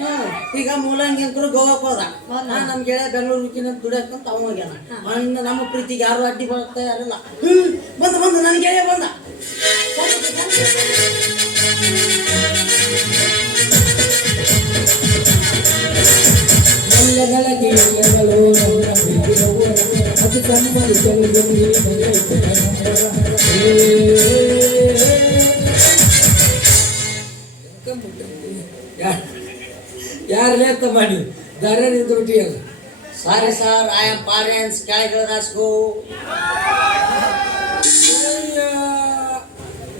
ಹ್ಮ್. ಈಗ ಮೂಲಂಗಿ ಅಂಕರು ಗೋವಾಕ್ ಹೋದ. ನಮ್ ಗೆಳೆಯ ಬೆಂಗಳೂರು ದುಡಿಯಕ್ಕಂತ ಅವ ಹೋಗ್ಯಾನ. ನಮ್ಮ ಪ್ರೀತಿಗೆ ಯಾರು ಅಡ್ಡಿ ಬರ್ತಾ ಯಾರಿಲ್ಲ ಹ್ಮ್. ಬಂದ ಬಂದು ನನ್ ಗೆಳೆಯ ಬಂದ. ಎಲ್ಲಗಳ ಗೀತೆಗಳು ನನ್ನ ಪ್ರೀತಿಯವು ಅತಿ ಸನ್ಮರಿಸಲು ಯಾರ್- ಯಾರ್ ಲೇತ ಮಾಡಿ ದರ ನಿಂತು ಬಿಟ್ಟಿಯಲ್ಲ sorry sir I am parents ಕೆಳಗೆ ರಾಸ್ಕೋ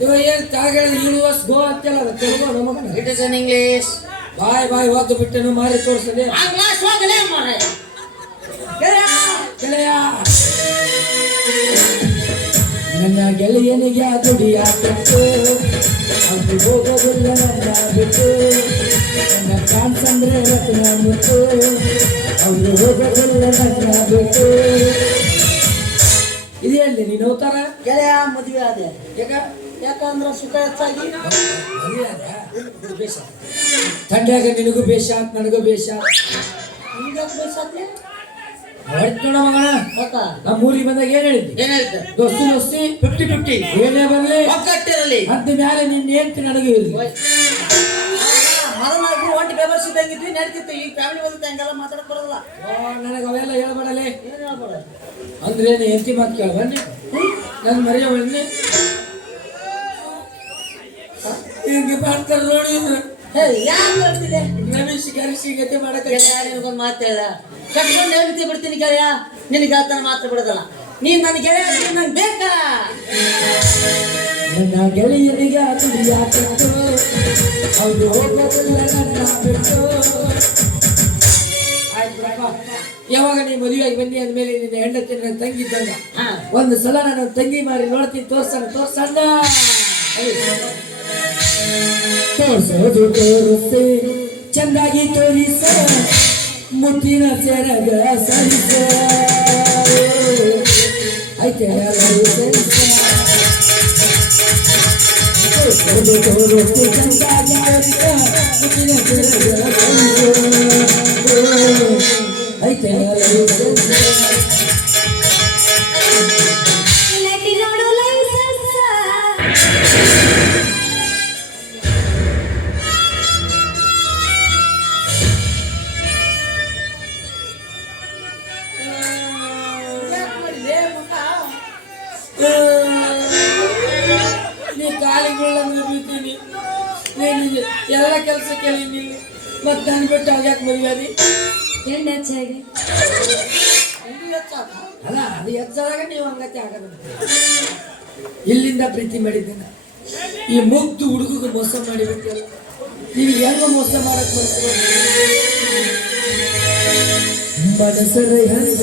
ಇವ ಏನ್ ತಾಗಳ ಯೂನಿವರ್ಸ್ ಗೋ ಅಂತಲ್ಲ ಅದು Telugu ನಮಗನ it is in English bye ಬಾಯ್ ಒದ್ದು ಬಿಟ್ಟನು ಮಾರಿ ತೋರಿಸ್ತದೆ ಇಂಗ್ಲಿಷ್ ಹೋಗಲೇ ಮಾರಾಯ ಗೆಳೆಯ ನನ್ನ ಗೆಳೆಯನಿಗೆ ಆ ದುಡಿಯ ಕೊಟ್ಟು ಅದು ಹೋಗೋದಿಲ್ಲ ನನ್ನ ಬಿಟ್ಟು. ನನ್ನ ಕಾನ್ಸ್ ಅಂದ್ರೆ ರತ್ನ ಮುತ್ತು. ಅವರು ಹೋಗೋದಿಲ್ಲ ನನ್ನ ಬಿಟ್ಟು. ಇದೆಯಲ್ಲಿ ನೀನು ಹೋಗ್ತಾರ ಗೆಳೆಯ ಮದುವೆ ಆದೆ. ಯಾಕ? ಯಾಕಂದ್ರೆ ಸುಖ ಹೆಚ್ಚಾಗಿ. ಬೇಷ? ತಂಡ್ಯಾಗ ನಿನಗೂ ಬೇಷ ನನಗೂ ಬೇಷ? ನಿಮ್ಗೆ ಬೇಸಾತ್ಲೆ ಗೊತ್ತ ನಮ್ಮ ಊರಿಗೆ ಬಂದಾಗ ಏನ್ ಹೇಳಿದ್ವಿ ಏನ್ ಹೇಳ್ತ ದೋಸ್ತಿ ದೋಸ್ತಿ. Fifty fifty. ಏನೇ ಬರ್ಲಿ. ಒಗ್ಗಟ್ಟಿರಲಿ ಅದ ಮೇಲೆ ನಿನ್ನ ಹೇಳ್ತೀನಿ ನನಗೂ ಮೊದಲಾಗಿ ಒಂಟಿ ಬೇಬರ್ಸ್ ಇದ್ದಂಗಿದ್ವಿ ನಡೀತಿತ್ತು ಈಗ ಫ್ಯಾಮಿಲಿ ಬಂದಿತ್ತು ಹಂಗೆಲ್ಲ ಮಾತಾಡಕ್ ಬರೋದಿಲ್ಲ. ನನಗೆ ಅವೆಲ್ಲ ಹೇಳ್ಬೇಡಲೆ. ಏನು ಹೇಳ್ಬೇಡ? ಅಂದ್ರೆ ಏನು ಹೆಂಡತಿ ಮಾತು ಕೇಳ ಬನ್ನಿ. ನನ್ನ ಮರೆಯ ಬನ್ನಿ. ಹಿಂಗೆ ಮಾಡ್ತಾರೆ ನೋಡಿ. ಗತಿ ಮಾಡಕ್ಕೆ ನಿನಗೊಂದು ಮಾತು ಹೇಳ? ಕಟ್ಕೊಂಡು ಹೇಳ್ತಿ ಬಿಡ್ತೀನಿ ಗೆಳೆಯ? ನಿನಗೆ ಆತನ ಮಾತ್ರ ಬಿಡೋದಲ್ಲ. ನೀನ್ ನನ್ನ ಗೆಳೆಯ ನನ್ ನಂಗೆ ಬೇಕಾ? ನನ್ನ ಗೆಳೆಯನಿಗೆ ದುಡಿಯ ಕೊಟ್ಟು ಅವ್ರು ಹೋಗೋದಿಲ್ಲ ನನ್ನ ಬಿಟ್ಟು. ಯಾವಾಗ ನೀ ಮದುವೆಯಾಗಿ ಬನ್ನಿ ಅಂದ್ಮೇಲೆ ನಿನ್ನ ಹೆಂಡತಿ ನನ್ನ ತಂಗಿ ಇದ್ದಂಗ ಒಂದು ಸಲ ನಾನು ತಂಗಿ ಮಾರಿ ನೋಡ್ತೀನಿ ತೋರ್ಸಣ ತೋರ್ಸಣ್ಣ. ತೋರ್ಸೋದು ತೋರಿಸಿ ಚಂದಾಗಿ ತೋರಿಸ ಮುತ್ತಿನ ಸೆರಗ ಸರಿಸ ಐತೆ ಲೈಸೆನ್ಸ್. ತೋರ್ಸೋದು ತೋರಿಸಿ ಚಂದಾಗಿ ತೋರಿಸ ಮುತ್ತಿನ ಸೆರಗ ಸರಿಸ ಐತೆ ನೀ ಕಾಲಿಗಳಂದ್ರೆ ಬೀಳ್ತೀನಿ ನೀನು ಎಲ್ಲ ಕೆಲಸ ಕೇಳಿ ನೀವು ಮತ್ತೆ ನಾನು ಬಿಟ್ಟು ಯಾಕೆ ಮದುವೆ ಎಂಡ್ ಹೆಚ್ಚಾಗಿ? ಅಲ್ಲ ಅದು ಹೆಚ್ಚಾದಾಗ ನೀವು ಹಂಗತೆ ಆಗಲ್ಲ. ಇಲ್ಲಿಂದ ಪ್ರೀತಿ ಮಾಡಿದ್ದೇನೆ. ಈ ಮುಗ್ದು ಹುಡುಗಿಗೆ ಮೋಸ ಮಾಡಿಬಿಟ್ಟಲ್ಲ ನೀವು ಹೆಂಗ ಮೋಸ ಮಾಡಕ್ ಬರ್ತೀವಿ ಮನಸರ ಹೆಂಗ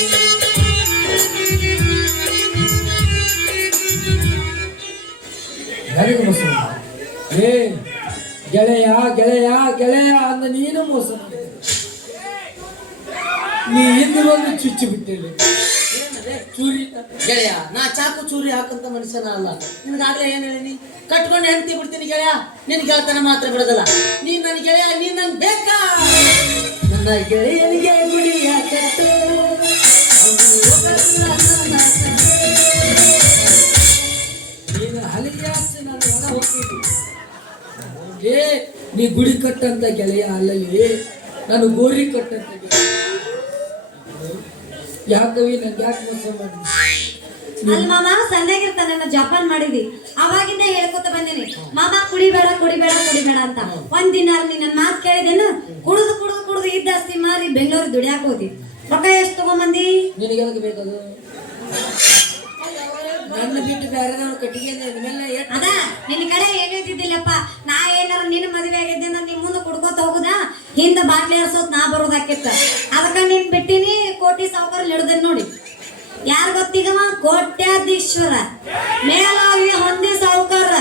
ನನಗೆ ಮೋಸ. ಏ, ಗೆಳೆಯ ಗೆಳೆಯ ಗೆಳೆಯ ಅಂದ ನೀನು ಮೋಸ ನೀ ಇಂದು ಬಂದು ಚುಚ್ಚಿ ಬಿಟ್ಟಿಲ್ಲ? ಚೂರಿ? ಗೆಳೆಯ, ನಾ ಚಾಕು ಚೂರಿ ಹಾಕಂತ ಮನುಷ್ಯನ ಅಲ್ಲ. ನಿನಗಾಗ್ಲೇ ಏನ್ ಹೇಳಿನಿ? ಕಟ್ಕೊಂಡು ಹೆಂಡತಿ ಬಿಡ್ತೀನಿ ಗೆಳೆಯ. ನಿನ್ ಗೆಳತನ ಮಾತ್ರ ಬಿಡೋದಲ್ಲ. ನೀನ್ ನನ್ನ ಗೆಳೆಯ, ನೀನ್ ನಂಗೆ ಬೇಕಾ? ನನ್ನ ಗೆಳೆಯನಿಗೆ ನೀ ಗುಡಿ ಕಟ್ಟಂತ ಗೆಳೆಯ ಅಲ್ಲಲ್ಲಿ ನಾನು ಗೋರಿ ಕಟ್ಟಂತ ಗೆಳೆಯ. ಯಾಕವಿ ನಂಗೆ ಯಾಕೆ ಮೋಸ ಮಾಡಿ ಅಲ್ಲಿ ಮಾಮ ಸಣ್ಣಗಿರ್ತಾನೆ ಜಪಾನ್ ಮಾಡಿದಿ. ಅವಾಗಿಂದ ಹೇಳ್ಕೊತ ಬಂದಿನಿ. ಮಾಮ ಕುಡಿಬೇಡ ಕುಡಿಬೇಡ ಕುಡಿಬೇಡ ಅಂತ. ಒಂದ್ ದಿನ ನಿನ್ನ ಮಾತು ಕೇಳಿದೇನು? ಕುಡಿದು ಕುಡಿದು ಕುಡಿದು ಇದ್ದಾಸ್ತಿ ಮಾರಿ ಬೆಂಗಳೂರು ದುಡಿಯಾಕ ಹೋದಿ. ರೊಕ್ಕ ಎಷ್ಟು ತಗೊಂಬಂದಿ? ನಿನಗೆ ಅದಕ್ಕೆ ಬೇಕದು? ನನ್ನ ಬಿಟ್ಟು ಬೇರೆ ಕಟ್ಟಿಗೆ ಅದ ನಿನ್ನ ಕಡೆ ಏನಿದ್ದಿದ್ದಿಲ್ಲಪ್ಪ ನಾ ಏನಾರ ನಿನ್ನ ಮದುವೆ ಆಗಿದ್ದೆ ಬಾಟ್ಲಿ ಹರ್ಸೋದ್ ನಾ ಬರೋದಾಕಿತ್ತ ಅದಕ್ಕ ನಿನ್ ಬಿಟ್ಟಿನಿ ಕೋಟಿ ಸಾವುಕಾರ ಹಿಡ್ದೇನ್ ನೋಡಿ. ಯಾರ್ ಗೊತ್ತೀಗವ? ಕೋಟ್ಯಾಧೀಶ್ವರ. ಮೇಲಾಗಿ ಹೊಂದಿ ಸಾವುಕಾರ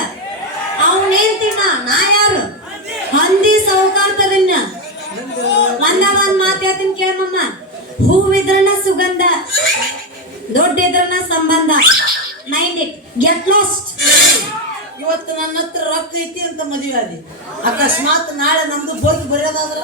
ಅವನೇನ್ ತಿನ್ನ ನಾ ಯಾರು ಹೊಂದಿ ಸಾವುಕಾರ ತದನ್ನ ಒಂದ ಒಂದ್ ಮಾತು ಹೇಳ್ತೀನಿ ಕೇಳಮ್ಮ ಹೂವಿದ್ರನ ಸುಗಂಧ ದೊಡ್ಡಿದ್ರನ ಸಂಬಂಧ ಮೈಂಡ್ ಇಟ್ ಗೆಟ್ ಲಾಸ್ಟ್ ಇವತ್ತು ನನ್ನ ಹತ್ರ ರೊಕ್ಕ ಐತಿ ಅಂತ ಮದುವೆ ಆದಿ ಅಕಸ್ಮಾತ್ ನಾಳೆ ನಮ್ದು ಹೋಗಿ ಬರೆಯೋದಾದ್ರ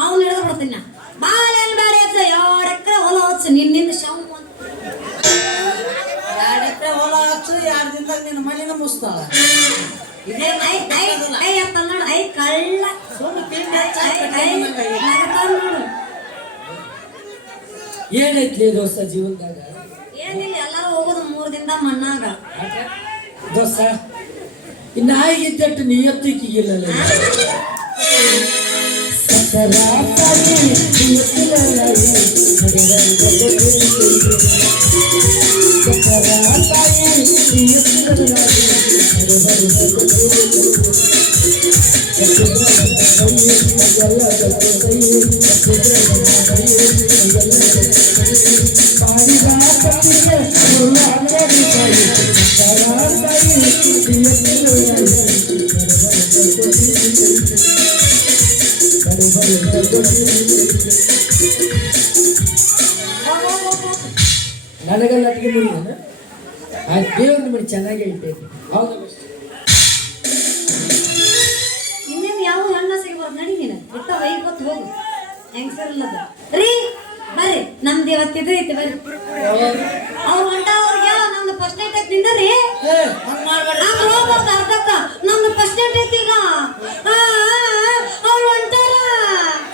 ಅವ್ನು ಹಿಡಿದು ಬರ್ತೀನಿ. ಬಾಳ ಏನ್ ಬೇಡ ಆಯ್ತು ಎರಡು ಎಕರೆ ಹೊಲ ಹಚ್ಚು ನಿನ್ನಿಂದ ಶವ್ ಎರಡು ಎಕರೆ ಹೊಲ ಹಚ್ಚು ಎರಡು ದಿನದಾಗ ನಿನ್ನ ಮನೆನ ಮುಸ್ತಾಳ. ಇದೇ ಏನೈತ್ಲಿ ದೋಸ್ತ ಜೀವನದಾಗ? ಏನಿಲ್ಲ ಎಲ್ಲರೂ ಹೋಗೋದು ಮೂರ್ ದಿನದ ಮಣ್ಣಾಗ ದೋಸ್ತ ಇನ್ನ ಇದ್ದಟ್ಟು ನಿಯತ್ತು ಈಕಿಗಿಲ್ಲ ನನಗೆಲ್ಲ ಅಟ್ಗೆ ಮುಡಿ ಆ ದೇವ್ರ ಮನೆ ಚೆನ್ನಾಗೇ ಹೇಳ್ತೇನೆ. ಹೌದಾ? ಒಯ್ಕೊತ್ ಹೋಗು ಹೆಂಗ್ಸರ್ಲದ ರೀ ಬರ್ರಿ. ನಮ್ದು ಇವತ್ತು ಇದು ಐತೆ ಬರ್ರಿ. ಅವ್ರು ಹೊಂಟವ್ರಿಗೆ ನಮ್ದು ಫಸ್ಟ್ ಐತಿ ನಿಂದ್ರಿ. ಹಂಗ್ ಮಾಡ್ಬೇಡ ಹೋಗ್ಬೋದು ಅರ್ಧಕ್ಕ ನಮ್ದು ಫಸ್ಟ್ ನೈಟ್ ಐತಿ ಈಗ ಅವ್ರು ಹೊಂಟಾರ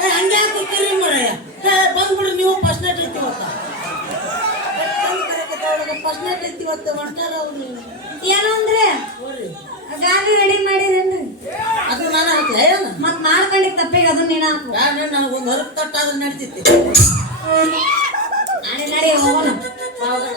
ಏ ಹಂಗೆ ಹಾಕಿರಿ ಮರಯ್ಯ ಏ ಬಂದ್ಬಿಡ್ರಿ ನೀವು ಫಸ್ಟ್ ನೈಟ್ ಐತಿ ಇವತ್ತ ಫಸ್ಟ್ ನೈಟ್ ಐತಿ ಇವತ್ತು ಹೊಂಟಾರ ಅವ್ರು ಏನು ಅಂದ್ರೆ ಗಾಡಿ ರೆಡಿ ಮಾಡಿರೇನ್ರಿ ಅದು ನಾನು ಹಾಕ್ಲ ಏನು ಮತ್ ಮಾಡ್ಕೊಂಡಿದ್ ತಪ್ಪಿಗೆ ಅದನ್ನ ನೀನ ನನಗೊಂದು ಹರಪ್ ತಟ್ಟಾದ್ರೆ ನಡೀತೈತಿ. ನಡಿ ನಡಿ ಹೋಗೋಣ. ಹೌದಲ್ಲ